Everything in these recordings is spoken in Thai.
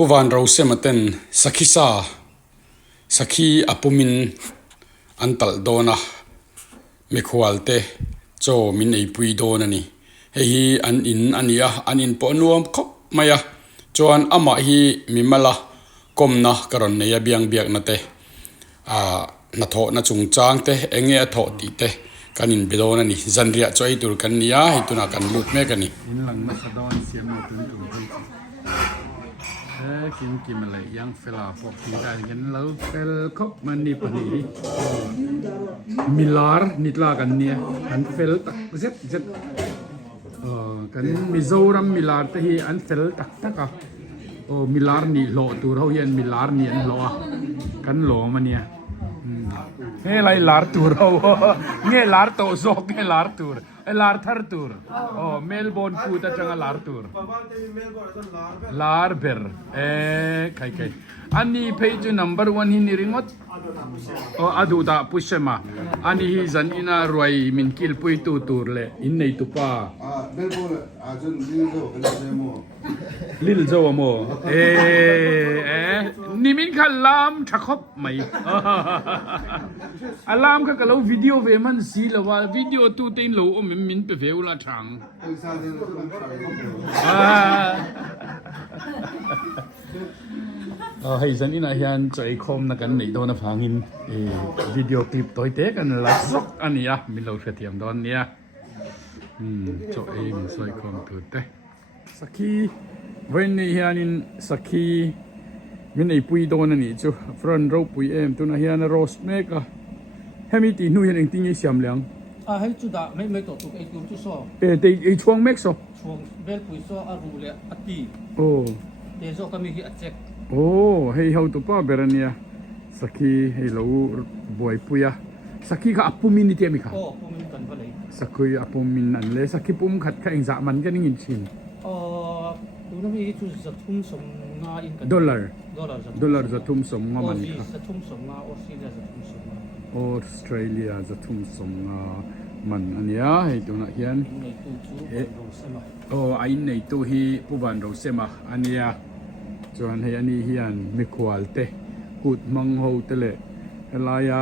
puwan ro sematen sakhisa sakhi apumin antal dona mekhwalte cho min ei pui dona ni hei an in ania anin po nuam khop maya chuan ama hi mimala komna karon ne ya biang biak na te na tho na chung chang te enge tho ti te kanin bedona ni zanria choi tur kan nia hi tuna kan lut me kani in lang na sadon siam no tun tun kim kim le yang fela pok ti da gen lo fel khop man ni pani milar nitla kan nia an fel tak zet zet kan mizoram milar te hi an fel tak tak milar ni lo tur ho yen milar ni an lo kan lo mania हे लाई लार टूर हो ये लार तो जोक ये लार टूर ए लार थर टूर ओ मेलबोर्न पूता चंगा लार टूर लार बेर ए खाई खाई अनि page number 1 hi niringot o aduda pushema ani hi zan ina roi min kil pui tu tur le in nei tu pa melbourne ajun lil zo mo nimin khalam thakop mai alam ka kalo video ve man si lawa video tu tin lo min pe ve ula thang hay dân ina hian choi khom na kan nei do na phangin video clip toi te kan la sok ania min lo khathiam don nia cho min soi khom tu te sakhi when ni hianin sakhi min ei pui don ani chu front row pui em tu na hian rose meka hemi ti nu hian eng ting ei siam liang hay chu da mấy tổ tục ấy cũng chú so te ei chuang mek so chuông bel pui so a ru le a ti te so kami hi a check hei hau tu pa berania sakhi hei lo boy puya sakhi ka apumin ni te mi kha pumin kan ba lei sakhi apumin an le sakhi pum khat kha eng za man ka ning in chin tu na mi chu za thum som nga in kan dollar za thum som nga man kha za thum som nga Australia za thum som nga man ania hei tu na hian ai nei tu hi puwan ro sema ania chuan hei ani hian mikhwal te kut mang ho te le elaya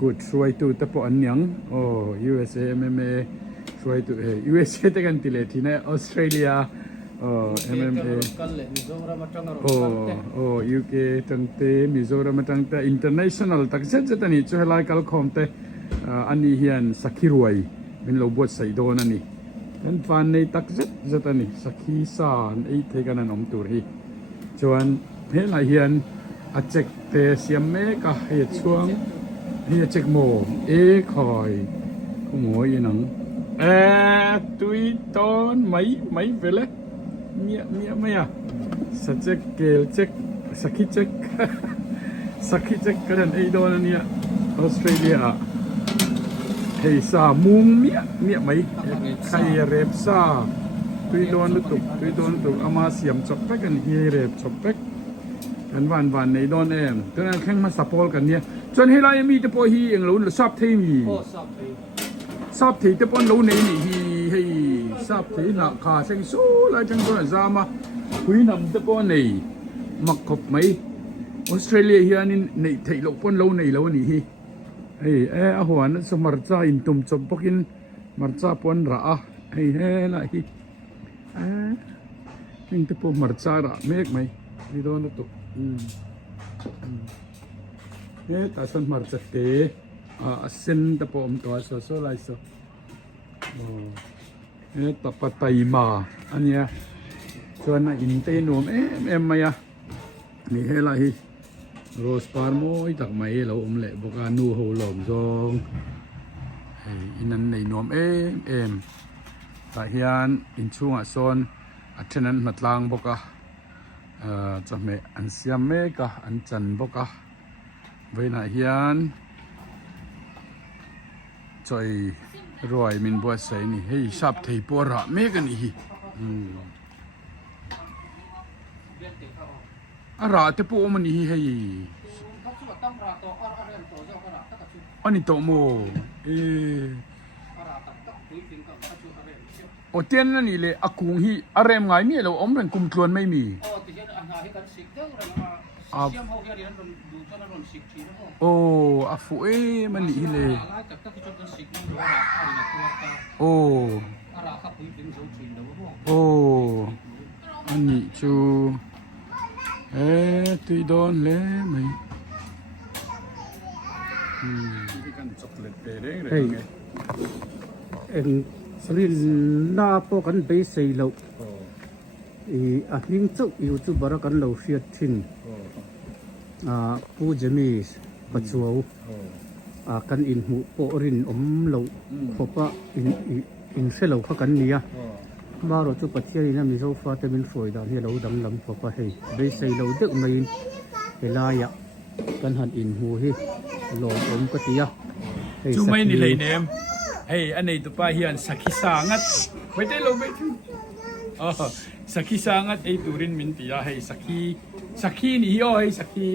kut suai tu te po anyang USA MMA suai tu he USA te kan tile thina Australia MMA UK tangte Mizoram tangte international tak set set ani chu helai kal khom te ani hian sakhiruai min lo bot sai don ani kan fan nei tak set set ani sakhi san ei the kan an om tur hi chuan he lai hian a check te siam me ka he chuang he check mo khoi mo inang tui ton mai vele mia maya sa check kel check sakhi check kan ei don ania Australia hey sa mung mia mai khai rep sa tui don tu ama siam chok pe kan hi rep chok pe kan van nei don em tu na kheng ma sapol kan nia chon he lai mi te po hi eng lo sap thei mi sap thei te pon lo nei ni hi hei sap thei na kha seng su la chang ko za ma hui nam te po nei mak khop mai Australia hianin nei thei lo pon lo nei lo ni hi hei a huan so marcha in tum chop pokin marcha pon ra a hei he la hi ning te po marcha ra mek mai ni don to ta san marcha te sen te po om to so lai so ta patai ma ania chuan na in te nom em maya ni he la hi rose par moi tak mai lo le boka nu ho lom zong inan nei nom em ta hian in chunga son athenan matlang boka chame an siam me ka an chan boka veina hian choi roi min bo sai ni hei sap thei pora me kan hi ara te po man hi hei ani to mo o tian na ni le akung hi arem ngai mi lo om ren kum tluan mai mi ที่เห็นอาหารให้กันสิกเท่าไรมาเสียมเขาแค่นี้นั่นดูตอนนั้นสิกทีแล้วก็ โอ้อาฟุเอมันนี่เลย อะไรกับตั้งที่จนสิกนี่ดูราคาในตัวตา โอ้ ราคาปุ๋ยเป็นสูงสุดแล้วพวก โอ้อันนี้จูตุยโดนเลยไหมที่กันช็อกโกแลตเปรี้ยเลยไง en srin na po kan be sei lo a hning chu yu chu bara kan lo fiat thin pu jamis pachuau kan in hu po rin om lo khopa in selo kha kan nia maro chu pathiani na mi zo fa te min foi da hi lo dang lam khopa hei be sei lo dek mai helaya kan han in hu hi lo om ka tia chú mấy này lấy ném hey anh này tụi ba hiện sakhi sangat vậy đây lâu vậy sakhi sangat ấy tụi rin mình tía hey sakhi này yo hey sakhi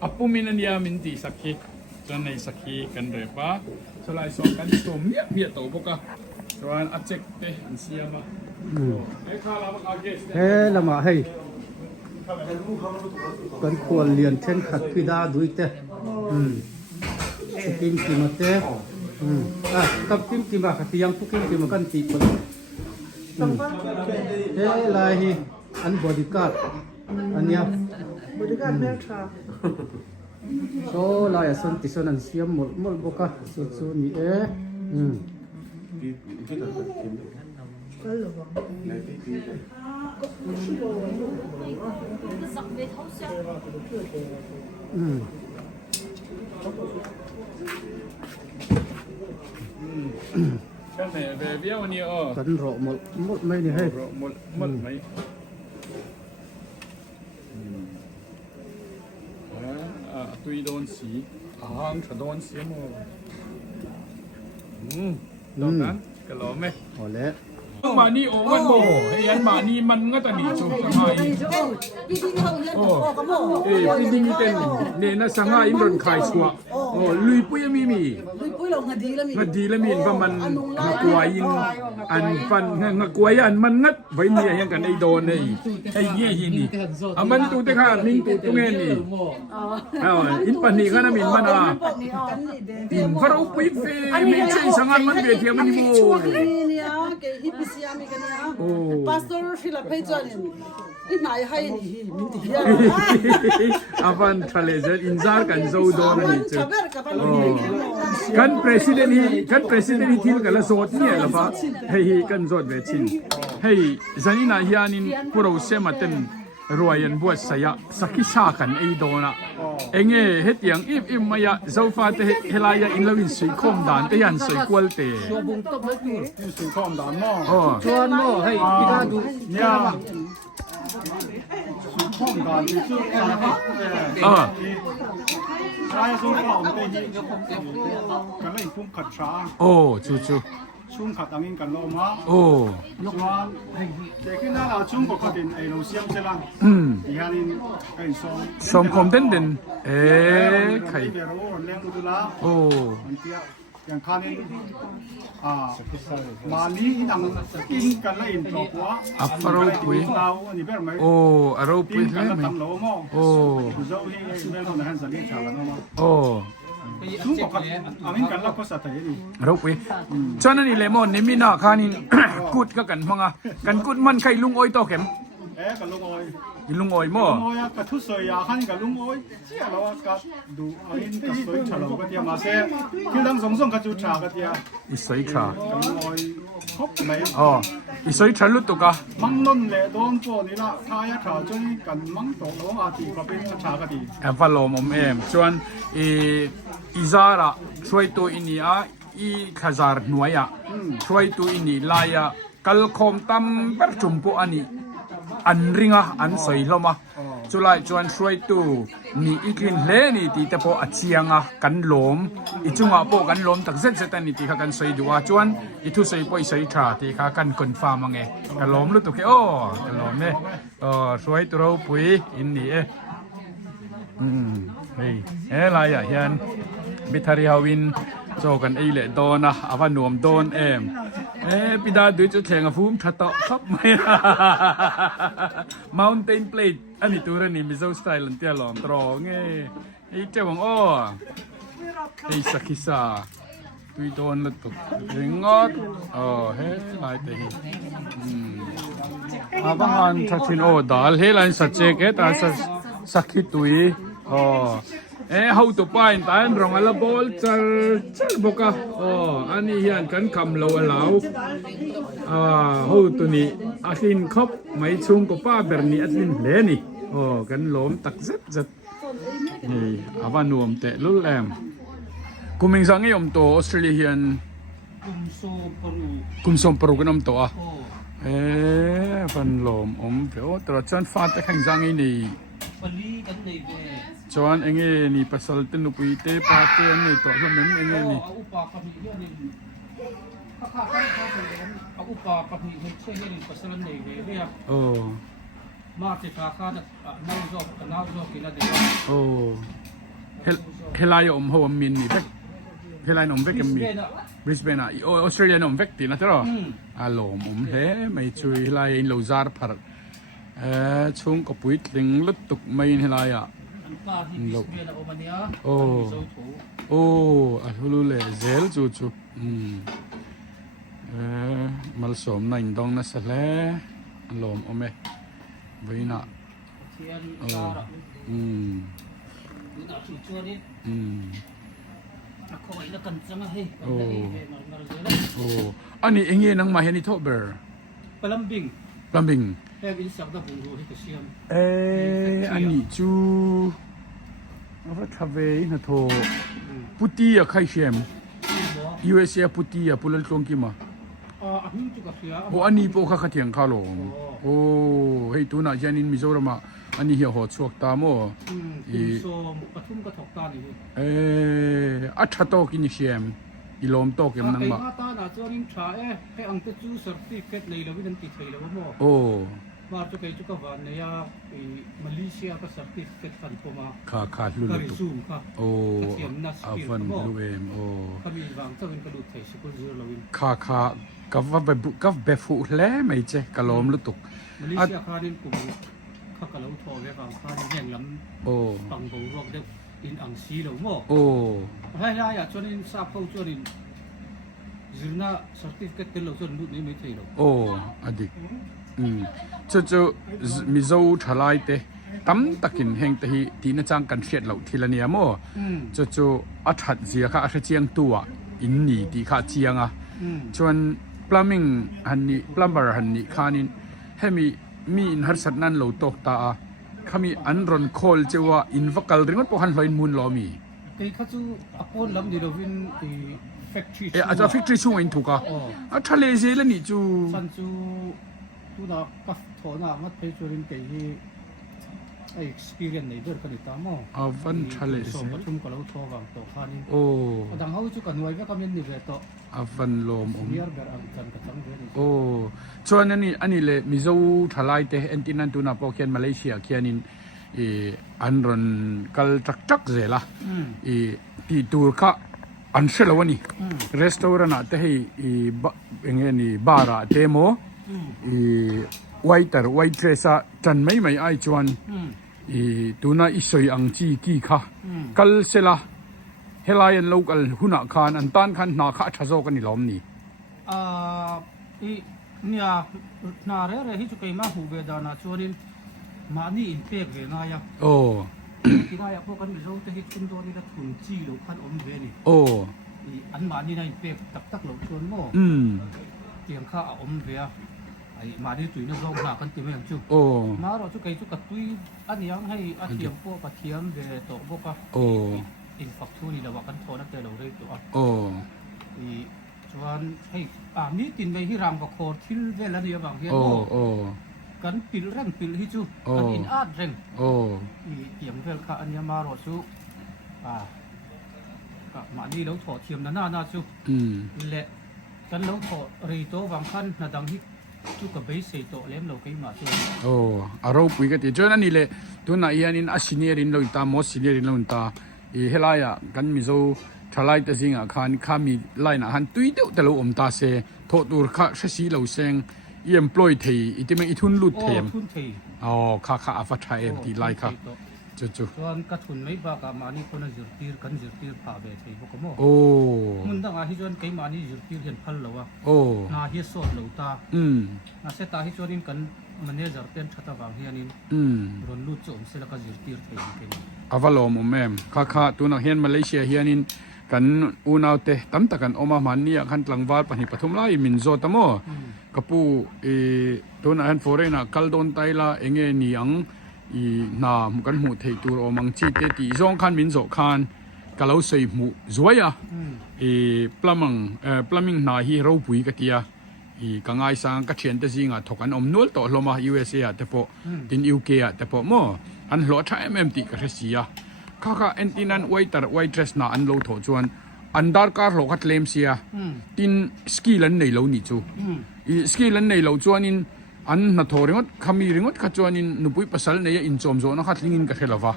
apu mình anh ya mình tía sakhi cho này sakhi cần rồi ba cho lại so cần so miết miết tàu bốc à cho anh áp check thế anh xem mà hey khá là bác guest he lama hei kan khol lian then khat ki da duite kim ki mate kap kim ki ma khati yang pukim ki ma kan ti ko he lai hi an bodyguard ania bodyguard meltra so lai ason ti son an siam mol boka su ni cái này về béo nhiều kan ro mol mai ni hei một mấy tuy đôn xí hàng cho đôn xí mà đón tán cái lỗ mẹ ho le mà ni ổมันโบไอ้ยันมานี่มันก็จะหนีจุกทำไมพี่ดิ้งเต้นเนี่ยน่าสังหารอินโดนขายชัวลุยปุ้ยมีงัดดีแล้วมีเพราะมันงักวยยิงอันฟันงักวยอันมันงัดไว้เนี่ยยังกันไอ้โดนไอ้เงี้ยยินี่มันตูแต่ข้ามิงตูตรงนี้นี่อินปันนี่ก็น่ามินมันอินพระอุปย์เฟมิใช่สังหารมันเบียดเทียมมันโบSiami kanya. Pastor sila pejanin. Inay hay ni minti ya. Avan challenge inzar kan zo do ni chu. Chaber ka pa Kan president hi thil kala zot ni la fa. Hei kan zot ve chin. Hei zanina hianin puro sematen royan buat saya sakisa kan ei do na. Enge hetiang im maya zo fa te helaya in lawin sui khom dan te yan sui kwal te. bung top lấy tur sui khom dan mo chuan mo hei ida du nya sui khom dan ti chu sa ha sai su khom te hi kan lai phum khat sa Chu chung khat angin kan lo ma chuan te kin na la chung ko khatin ai lo siam se lang hianin kai som khom den khai be ro leng du la an tia yang khanin mali inang kin kan la in tro kwa Afaro pui lao ani ber mai aro pui kan le la mai tam lo mo zo hi mel ko na han sa ni cha la no ma cái chung ko check khat này angin kan la ko sa thai ni aro pui cho nên ni lemon ni mina khanin kut ka kan manga kan kut man khai lung oi to kem ka lo ngoi lung oi mo ya ka thu soi ya khan ka lung oi chia lo ka du angin ka soi cha lo ka tia ma se kil dang song song ka chu cha ka tia isoi kha ka lung oi khop mai isoi chalut to ka mang non le don po ni la tha ya tha chung kan mang to lo a ti ka pe cha ka ti avalom em chuan izara troi to ini a I khazar nuaya troi to ini laya kal khom tam per chumpu ani an ringa an soi hloma chulai chuan troi to ni ikin hle ni ti te po achianga kan lom ichunga po kan lom tak zet zet ani ti kha kan soi duwa chuan I thu soi poi soi tha ti kha kan confirm ange ka lom lu to ke ka lom ne troi to ro pui in ni hey la ya hian bithari hawin cho kan ei le dona awa nuam don em พี่ดาดูจะแข่งกับฟูมชัดต่อครับไหม Mountain Plate อันนี้ตัวนี้มิโซสไตล์ลันเตียหลอมตรองไอ้เจ้าของอ้อไอ้สักคิซาตุยโดนละตุกเริงอดเฮ้ลายเตะบางอันทัชินดาลเฮลันสัจเจกตาสักคิตุยhow to find time rong ala ball chal bokaอันนี้เฮียนกันคำเราเราhow toนี่อาทินครบไม่ชุ่มก็ป้าแบบนี้อาทินเลนี่กันล้มตักจัดนี่อาวันนวมเตะลุลแอมกุมิงสังยมโตออสเตรเลียน กุมโซปรู กุมสมปรุกันนมโตโอ้ วันลมเดี๋ยวตรวจจนฟาดแต่แข่งจังนี่ ปลีกันเลยเว้ย จวนเองนี่ภาษาตินุปุยเตปาเตนนี่ตัวมันนั้นเองนี่ เอาอุปากับนี่นี่ข้าเป็นเอาอุปากับนี่ไม่ใช่นี่ภาษาเลยเว้ยมาที่ข้าน่ะน่าจบกินอะไรเฮลายอมหัวมินนี่เฮลายนมเวกมีบริสเบนออสเตรเลียนมเวกตีนะเถอะอารมณ์เฮไม่ช่วยเฮลายอินโลซาร์พาร์ช่วงกับปุยถึงลุตุกไม่เฮลายอัลฮูลูเลเซลจูมาลสมนั่งดองนั่นสิแหละลมอเมวินาอันนี้เองยังมาเห็นนี่ทบเบอร์ปลัมบิงแค่วิสักดับบุรุษที่เชียมอันนี้จูอะไรทำเองนะทพุทธิอะใครเชียม USA พุทธิอะพูดเรื่องตรงกี่มาอันนี้พวกเขาเถียงข้าลงเฮ้ยตัวน่ะยันนินมิโซรามาอันนี้เหี้ยหัวชวกตามอ่ะโซมปทุมกระถกตานี่อัชโตกินเชียมอีลมโตเก็บนั่งมาตาหน้าจอนิ่งชาให้อังเตจูเซอร์ติฟิเคตเลยแล้ววิธีที่เลยว่ามาจุกไอจุกวันเนี่ยมาเลเซียก็เซอร์ติฟิเคตฟันโคมาขาดลุลตุอาฟันลูเอมก็มีบางเจ้าวินกระดูกไทยสกุลเซอร์ลวินกับว่ากับแบบฟูแล้วไม่ใช่กะลมลุตุกมาเลเซียข้านี่กลุ่มข้ากะลมทอเวฟางข้านี่แห่งล้ำปังโบรอกเด็กอินอังซีหรือโม่ให้ได้อะจนอินซาเขาจนอินจินน่าสติฟเกตเตลจนรุ่นนี้ไม่ใช่หรอกอดีตจู่มิโซทลายเตตั้มตะกินแห่งที่ที่น่าจังกันเสียดเหล่าทีละเนี่ยโม่จู่อัฐเสียข้าอัฐเจียงตัวอินนี่ที่ข้าเจียงชวนปลามิงฮันนี่ปลาบาร์ฮันนี่ข้านี่ให้มีอินฮัตสัตนั้นเหล่าตกตาข้ามีอันรอนโคลเจว่าอินวักลริงว่าพวกฮันลอยมูนล้อมีที่ข้าจู่อพอลลำดีเราวินที่แฟคทรีอาจจะแฟคทรีช่วงอินถูกอ่ะทะเลเซลนี่จู่สันจู่ตัวน่ะกัฟโถน่ะมัดไปจู่รินเตยexperience ในเรื่องกันตามอ่ะวันทะเลเซลประชุมกับเราโทรกันต่อข้านี่ดังเขาจู่กันไว้ก็กำลังนิเวศต่อวันลมชวนอันนี้เลยมิโซทลายเตะเอ็นตินันตุนาโปเคนมาเลเซียเคียนินอันรอนกัลจักเซล่ะที่ตูร์ค่ะอันเชลวันนี้รีสอร์ทน่ะเตะให้เงี้ยนี่บาร์เตโมไวเทรซ่าจันไม่ไอจวนตัวน่ะอิสอยอังจีกี้ค่ะกัลเซล่ะเฮลายันลูกหุ่นคานอันตันขันนาข้าชะโซกันนี่ล้อมนี่เนี่ยนาเร่ที่จุกไอมาหูเบดานาชวนินมานี่อินเปกเวน่ายที่นายพวกกันมิโซเตหิคุณตัวนี้ละทุนจีหรือพันอมเวนี่อันมานี่นายอินเปกตักหลงชวนโม่เตียงข้าอมเวียไอมานี่ตุยนึกร้องหากันติเวงจูมาเราจุกไอจุกตุยอันยังให้อาเทียมพวกอาเทียมเวโตพวกก็อินฟักทูนี่เราว่ากันโทนักเตะเราเรื่อยตัวชวนให้นี่ตินไปที่รำกับโคตรที่เวลาเดียวบางเฮียกันปิลเร่งปิลฮิจูกันอินอาร์เร่งเกี่ยมเวลข้าอันยามารอจูกับมานี่เราถอดเทียมนั่นน่าจูและกันเราถอดรีโตบางขั้นนาดังฮิจูกับเบสเซโตเล่มเราขึ้นมาจูอารมณ์ปุยกันที่จวนนี่เลยตัวนั้นยันอินอาชิเนียรินเราตามอสซิเนียรินเราตาเฮลายะกันมิโซ ทลายแต่สิ่งอาคารข้ามีไล่นะฮันตุยเดียวแต่เราอมตาเซโทษตัวข้าเสียเราเซงเยี่ยมปล่อยทีอีที่มันอีทุนลุด โอ้ เทม ทุนที อ๋อข้าอาฟัดไทยที่ไล่ค่ะจุด ส่วนกระทุนไม่บ้ากามานี่คนจะตีกันจะตีผ่าเบทีพวกเขา โอ้ มันตั้งอาที่ส่วนไก่มานี่จะตีเห็นพันแล้ววะ โอ้ นาเฮียสดเหลวตานาเสตาที่ส่วนนี้กันมันเนี่ยจะเป็นชัตวางเฮียนี่รอนลุดจมเสแล้วก็จะตีเทียนกัน อาวาลอมแม่ข้าตัวนักเรียนมาเลเซียเฮียนินกันอุณาวเตตั้มตะกันออกมามันนี่ขันกลางวัดปนิปฐุมไลมินโซตโมกับผู้ตัวนักเรียนฟอร์เรน่ะคัลโดนไตล่าเองนี่ยังน้ำกันหูเทตัวอมังจีเตติซองขันมินโซขันกะเราใส่หมูสวยปลามิงนาฮีเราปุยกะเตียกังไงสังกัจเชียนเตจิงอ่ะถกันอมนุลต่อลมา USA อ่ะแต่พอติน UK อ่ะแต่พอโมอันหลอดใช้ MMT กะเสียข้าเอ็นตินันไวท์ไวท์เดรสน่ะอันโลถอจวนอันดาร์การ์โลกัดเลมเสียตินสกีลันในโลนี่จูสกีลันในโลจวนนินอันนัทโอริงดขมีริงดขจวนินนุปุยปัสสาวะเนี่ยอินจอมโซนักขัดลิงินกะเทลาวะ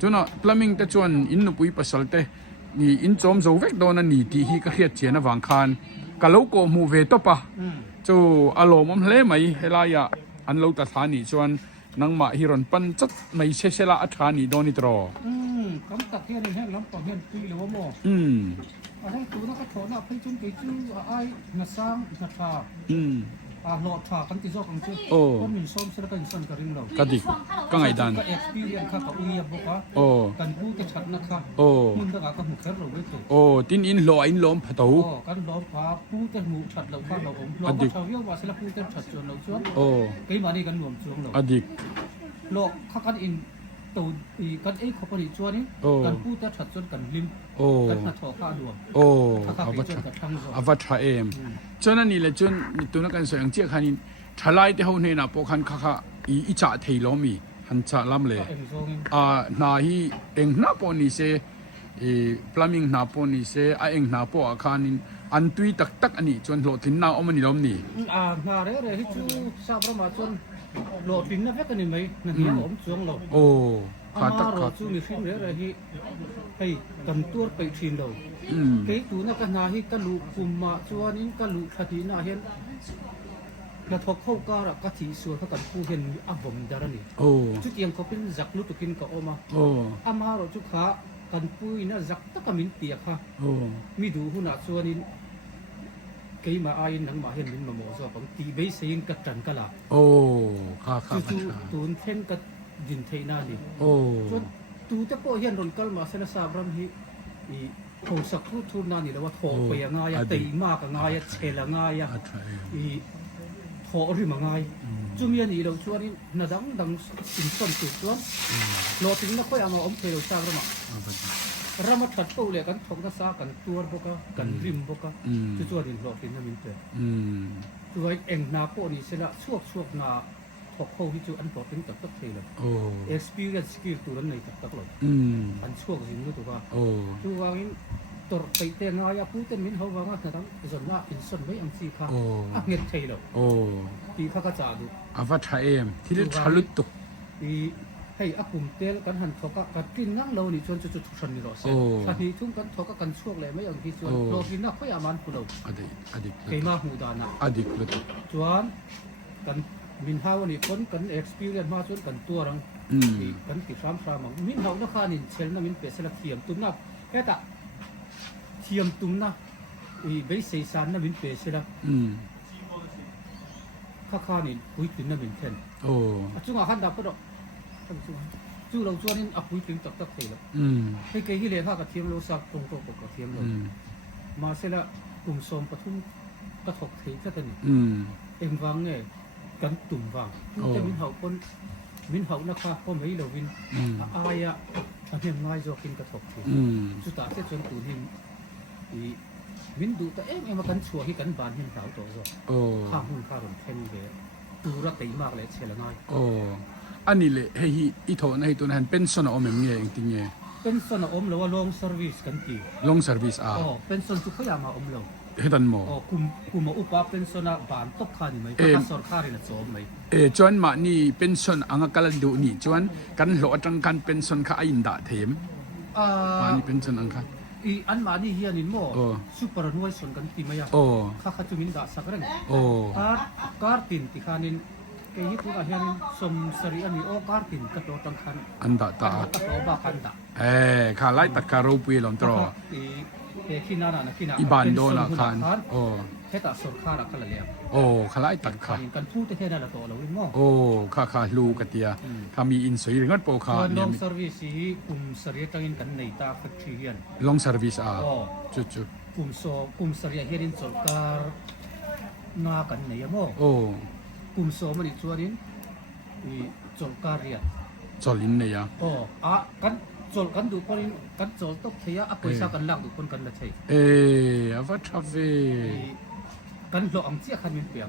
จวนน่ะพลามิงแต่จวนอินนุปุยปัสสาวะเตนี่อินจอมโซเวกโดนันนี่ที่ฮีกะเฮียเจนะวังคานกะโลโกมูเวตปะจูอารมณ์มันเล่ไหมเฮลายะอันโลตัดฐานีจวนนังมาฮิรอนปันจัดไม่เชเชลาอัฐานีโดนิตรอคำตัดเฮียนี่แห้งล้ำต่อเฮียนปีหรือว่าโมอะไรตัวนักโทษนักให้จุนไปจูไอ้นักสร้างนักข่าวหลอดฉากกันติดโซ่กันชื่อคนมีส้มเสร็จกันสั่นกันริงเรากะดิก็ไงดันก็ experience ค่ะกับอุยบอกว่ากันพูดจะชัดนะคะมึงต้องการหูแคบเราไม่ถูกตินอินหล่ออินล้อมผตูกันล้อมฟ้าพูดจะหูชัดเราข้างเราอมเราก็ชาวเยี่ยวว่าเสร็จพูดจะชัดจนเราชวนไอ้มานี่กันรวมช่วงเราอดีตโลกข้ากันอินตัวกันไอ้ขบวนอีกชัวนี้กันพูดจะชัดจนกันริมกันมาถอข้าดวงอาวัชเอมจนนั่นนี่แหละจนตัวนักการเสียงเจ้าขันทลายที่เขาเนี่ยนะพวกขันข้าอีจ่าเทล้อมีหันจ่าล้ำเลยนาฮีเองนาปอนี่เซ่พลามิงนาปอนี่เซ่เองนาปออาคานินอันตุยตักอันนี้จนโหลดทิ้งนาอมันนี่ล้อมนี่นาเรื่องที่ชูทราบประมาณจนโหลดทิ้งนั่นแค่กันนี่ไหมนั่นเหี้ยอมช่วงเราขาตักขาจูนี่ฟิล์มเรื่องที่ไปกันตัวไปทิ้งเราเกี่ยตัวนักนาฮีกันลูกคุมมาชวนนี้กันลูกคดีนาเห็นกระทบเข้าการกะทิส่วนเขากันผู้เห็นอาบมดารานี่จุดยังเขาเป็นจักลุตุกินกับอมาอามาเราจุกขากันปุยนะจักตะกมินเตียค่ะมีดูหุ่นส่วนนี้เกี่ยมาอายินหนังมาเห็นมินมาหมอสอบางทีใบเสียงกัดจันกันละจู่ตูนเพ่นกัดดินเทน่านี่ส่วนตูแต่พอเห็นรอนกัลมาเสนสาบรำฮีโหสักพูดทุนนานี่แล้วว่าโถไปยังไงตีมากยังไงเชลยังไงโถริมังไงจุมีอันนี้เราชวนนี่น่าดังสินส้นสุดชวนโลทิ้งนักข่อยเอามาอมเทเราทราบหรือมั้งเรามาถัดตู้เลยกันถกนักซากันตัวบกกันริมบกชวนนี่โลทิ้งนั่นมินเตอร์ตัวเองนาโปนี่เสละช่วงนาถกเข้าที่จูอันต่อทิ้งตักเทเลย experience skill ตัวนั้นในตักเลยอันช่วงสิ่งนี้ตัวว่าตัวว่าตัวไปเตียงง่ายพูดเต็มมินเขาว่าว่าแต่ต้องส่วนหน้าอินส่วนไม่อังซีค่ะเงียบเทเลยที่ข้าก็จ่าดูอาวัชเอมที่เรียกชาลุตุกที่ให้อากุมเตลกันหันเขาก็กัดกินนั่งเรานี่จนจุดชนนี่หรอเสียถ้าที่ทุ่งกันเขาก็กันช่วงเลยไม่อย่างที่จวนเรากินนักเขาอยากมันพูดเราอดีตเกี่ยมาหูดานะอดีตเลยจวนกันมินเฮานี่คนกัน experience มาจนกันตัวรังกันติดซ้ำมังมินเฮานักขานินเชลน่ะมินเปสละเทียมตุ้มนักแค่ตะเทียมตุ้มนะใบเสยสารน่ะมินเปสละข้านี่ปุยตุ้มน่ะมินเทนจุงอาหันดับก็ดอกจู่เราจวนนี่ปุยตุ้มตักเทละให้เกี่ยที่เลยข้ากับเทียมเราสักตรงกับเทียมเรามาเสละกลุ่มสมปทุมกระทบเทแค่ตัวนี้เอ็งวังเนี่ยกันตุ่มวังแต่มินเฮาคนมินเฮานะคะก็ไม่เราวินอายะอันนี้ไม่จอกินกระทบเทสุดท้ายเส้นตุ่มมินดูแต่เอ็งมากันชัวร์ให้กันบานเห็นสาวตัวก็ข้ามหุ่นข้าหลงแค่นี้เลยดูรักตีมากเลยเชลน้อยอันนี้เลยให้อีโถให้ตัวนั้นเป็นสนอมอย่างเงี้ยจริงๆเป็นสนอมหรือว่า long service กันกี่ long service เป็นสนสุขยามาอมเราเฮ็ดอันหมอคุมอุปเป็นสนบานตกขานี่ไหมก็สอนข้าเรียนจบไหมจวนมานี่เป็นสนอังกฤษดูนี่จวนกันหลอดจังกันเป็นสนข้าอินดาเทมมานี่เป็นสนอังกฤษ อีอันมานี่เฮียนินโม โอ้ ซูเปอร์นวยส่วนกันตีมายา โอ้ ข้าขจุมินดาสักเรื่อง โอ้ การตินติขานินเกยิตุอาเฮียนินสมสรีอันนี้โอการตินกระโดดตังคัน อันตาตา กระโดดบาคันตา ข้าไล่ตะการูปีลมตรอ อีขี้นานะขี้นา อีบานโดนาคานโอ้ เฮตาสุรคารักกันเลย โอ้ข้าไล่ตะขา กันพูดเทนั่นละตัวเราวิ่งโม่ โอ้ข้าลูกเตียข้ามีอินสวยงั้นโปข้า น้ เนี่ อย งสวิสีกุมสรีตังอินกันในตาฟักทีเฮียน ลองเซอร์วิสจุด กุมสรีเฮียนสุรคารนากันในยโม่ โอ้ กุมโซมันอีกส่วนนึงอีสุรการเรียน จอลินเนี่ย กันโจลกันดูคนกันโจลตกเทียอภัยสักกันล่างดูคนกันละใช่ อวัชเว กันหลอกเสียขันมีเปียง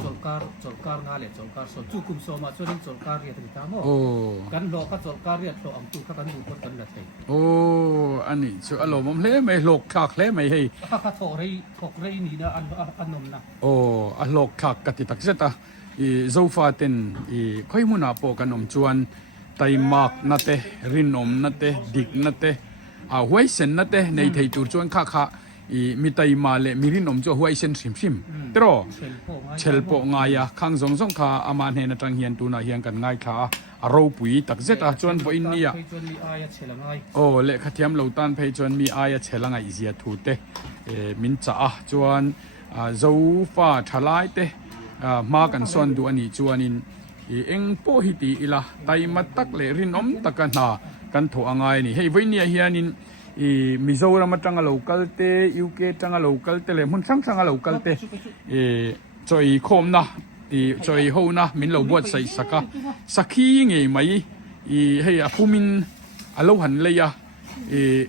โจลการงาเลยโจลการโซจูคุมโซมาช่วยโจลการเรียนต่างๆ โอ้ กันหลอกก็โจลการเรียนหลอกจูกันดูคนกันละใช่ โอ้อันนี้ชัวอารมณ์เล่ไม่หลกคักเล่ไม่ให้ ข้าถกไรนี่นะอันนมนะ โอ้อหลกคักกติตักเสตาอีโซฟาเต็นอีค่อยมุนาโปกันนมจวนไตมากนัดเตรินอมนัดเตดิกนัดเตหวยเซนนัดเตในไทยจูจวนข้าข้าอีมีไตมาเลมีรินอมจ่อหวยเซนชิมตรอเชลโปงายาข้างสงข้าอามันเฮนตังเฮียนตูน่าเฮียนกันง่ายข้าอารมณ์ปุยตักเสตาจวนปอินเนียโอ้เละขัดยำเหล่าตันเพยจวนมีอายเชลังไอเสียทูเตมินจ่าจวนโซฟาทลายเตมากันส่วนดูอันนี้จวนนินเอ็งโปฮิตีอีละไตมาตักเลรินอมตักกันหากันโถอ่างไงนี่ให้ไว้เนี่ยเฮียนินมิโซรามาจังกะโลกัลเตยูเคจังกะโลกัลเตเลมุนช่างจังกะโลกัลเตจอยโคมนะจอยโฮนะมินเราบวชใส่สักสักขี้ไงไหมให้ผู้มินอโลหันเลย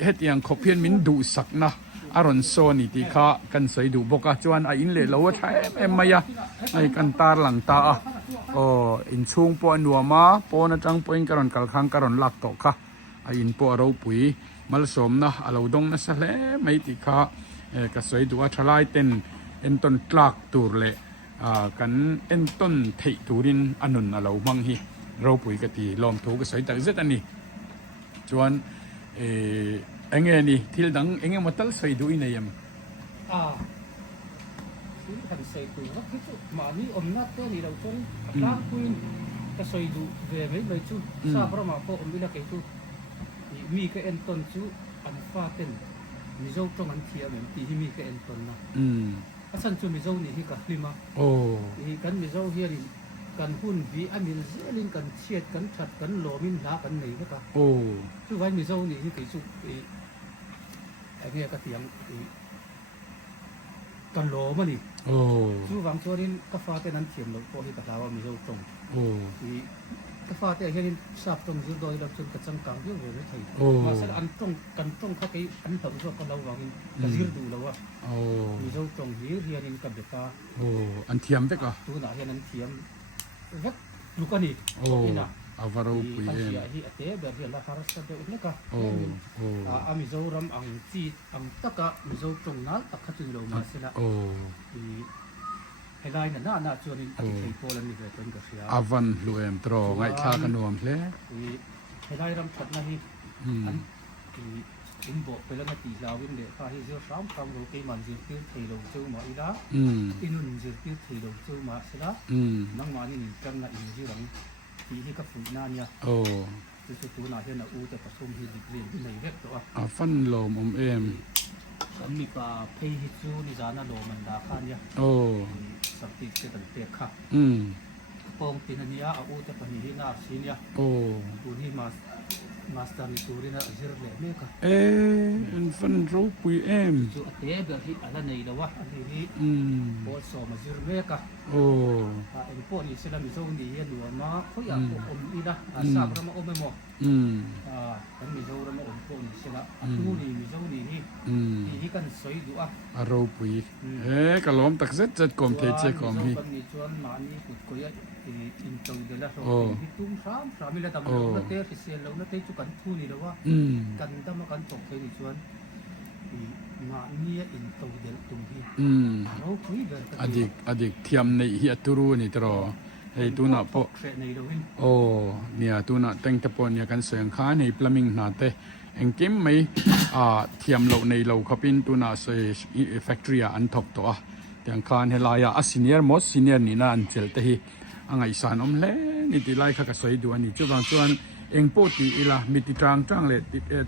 เฮ็ดยังขบเพียนมินดูสักนะอารอนโซนี่ที่ข้ากันใส่ดูบกจวนอินเลเราใช้เอ็มมายาไอ้กันตาหลังตาโอ้อินช่วงปอนัวมาปอนะจังปอยกระรอนกัลขังกระรอนลักตกค่ะอินปอเราปุ๋ยมัลสมนะเราดงนะสะเลไม่ที่ข้าก็ใส่ดูว่าทลายเต็นเอ็นต้นกลากตูร์เละกันเอ็นต้นเทตูรินอนุนเรามังฮีเราปุ๋ยกติลอมถูกใส่แต่เจ็ดอันนี้จวนเอ็งนี่ที่ดังเอ็งมาตั้งใส่ดูอินเนียมที่ทันใส่ตัวว่าคือมานี่อมนัดตัวนี้เราจนลากคุยก็ใส่ดูเวไม่ไม่ชูทราบประมาณพออมวิลาเกตุมีก็เอ็นต้นชูอันฟ้าเต็นมิโซตรงอันเทียมที่มีก็เอ็นต้นนะอาจารย์ชูมิโซนี่ที่กับลิมากันมิโซเฮียริกันหุ่นวีอามินเซลินกันเชียดกันชัดกันโลมินลากันไหนก็ปะคือไว้มิโซนี่ที่กิจุไอ้เนี่ยก็เตียงกันโลมันนี่ชูวางชัวรินกาแฟแต่นั้นเทียมเราพอที่กระทาว่ามิโซตรงกาแฟแต่เฮียรินทราบตรงจุดโดยเราจนกระจังกังเยอะเลยไทยมาสักอันตรงกันตรงเขาไปอันตรงก็เราวางกระซิรดูเราว่ามิโซตรงเฮียรินกับเด็กตาอันเทียมเด็กอ่ะตัวไหนเฮียนั้นเทียมวัดลูกนี่นี่นะอาวารูปุยเอ็มที่เตะแบบเดียวละฮาร์สเตอร์อุลกะอามิโซรัมอังจีอังตะกะมิโซตรงนั้นตะขัดอยู่มาเสร็จละให้ไล่น่าชวนอันที่โพลันนี่เลยเป็นกระเสียอาวันลูเอ็มตรอไงข้ากันนวมเลยให้ไล่รัมชัดนะนี่อันอินบอกไปแล้วนะตีลาวินเดข้าที่เจ้าสามคำเราเกี่ยมันจิตที่เทลงจูมาอีละอินุนจิตที่เทลงจูมาเสร็จละนั่งมานี่จังนะอินจิรังที่กับฝุ่นนั่นเนี่ยคือตัวน่าเห็นนะอูแต่ผสมที่ดิบเรียนที่ไหนเว็บตัวฟันลมเอ็มมีปลาเพย์ฮิจูนิจานะโลมันดาคานเนี่ยสักติเสตันเปียกค่ะปองตินันเนี่ยอูแต่ปนินาสิเนี่ยตัวนี้มาสตาร์นิตูรินะจิรเล่เมกะฟันรูปุยเอ็มจูเตะแบบที่อะไรในละวะอันนี้บอลสอมาจิรเมกะเอ็นพวกนี้เสร็จแล้วมิโซนี่เห็นหรือมาเขาอยากอมอีนะทราบเรามาอมไม่หมดอันมิโซเรามาอมพวกนี้เสร็จแล้วตัวนี้มิโซนี่ที่กันสวยดูรูปุยกะล้อมตักเซ็ตจัดกลมเทเจกลมนี่ชวนมานี่กุดกุยอินโตเดลล์เราที่ตุ้มสามมิลลิตำเราเตะที่เซลเราเตะจุกันทุนี่แล้วว่ากันดำมากันตกเคยชวนมาเนี่ยอินโตเดลตุ้มที่เราคุยกันอดีตเทียมในเฮียตูรูนี่ตรอให้ตัวน่ะพอเนี่ยตัวน่ะแต่งตะปนเนี่ยกันเสียงค้าในพลามิงนาเต เองกิมไม่เทียมเราในเราเขาเป็นตัวน่าเสียแฟคทอรี่อันทบตัวแต่งคานเฮลายาซีเนียร์มอสซีเนียร์นี่น่าอันเจลแต่ฮีอังไงสานอมเล่นี่ที่ไล่ข้าก็สวยดูอันนี้จุดส่วนเองโปตีอีละมีติจางเลย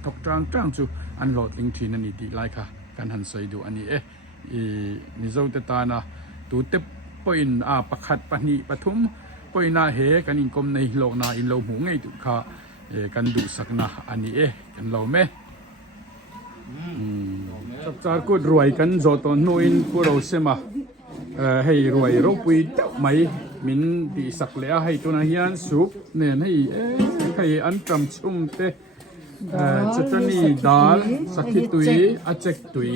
ทกจางจูอันโหลดลิงทีนั่นนี่ที่ไล่ค่ะกันหันสวยดูอันนี้นี่เจ้าตานะตัวเต็บปอยประคัดปนีปทุมปอยนาเฮกันอินกมในโลนาอินโลหูไงตุค่ะกันดูสักนะอันนี้กันเราไหมจับจากกูรวยกันโจตอนนู้นกูเราเสมาให้รวยเราปุยเต้าไหมมินดีสักแล้วให้ตัวนั้นยันสุกเนี่ยให้อันจำชุ่มเตจัตนี่ดาลสักขีตุยอาเจกตุย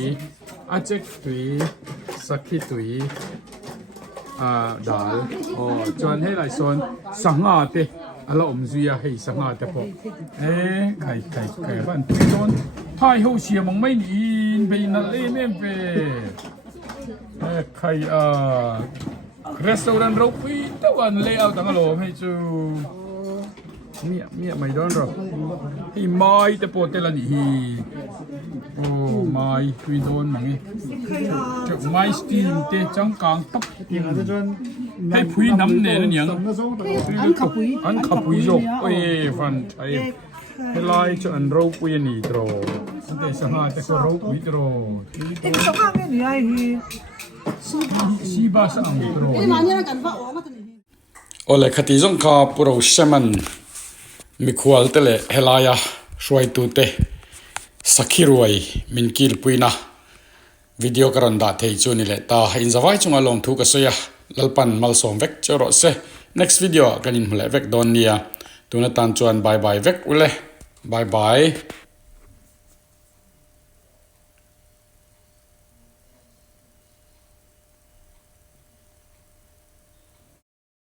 สักขีตุยดาลจวนให้หลายส่วนสังอาเตอารมณ์จุยให้สังอาเตพอใครบ้านตุยโดนท้ายหูเสียมองไม่ดีไปนั่นเลยแม่เป้ใครรีสอร์ทเราไปตะวันเลี้ยวตั้งโลให้จูเมียไม่โดนหรอกที่ไม่แต่ปวดแต่ละนี่โอ้ไม่คุยโดนมั้งจะไม่สตีมเตะจังกลางตับให้พุยน้ำเนี่ยนั่นยังอันขับพุยจบฟันใช่ให้ไล่จะอันเราปุยนี่ตรอแต่สหายแต่ก็เราปุยตรอสภาพไม่ดีไอ้ซีบาสังตรอ你妈你那干法我嘛的你。โอเลคติจงคาปุโรเชมันมิควอลเตเลเฮลายาช่วยตูเตสักขีรวยมินกิลปุยนะวิดีโอการันดาเทจูนี่แหละตาอินสวายจงอลงทุกข์เสียลลปันมัลสอมเวกเจอรอเซ next video กันอินหมดเลยเวกโดนเนียตัวนั้นตันจวนบายบายเวกอุเลบายบาย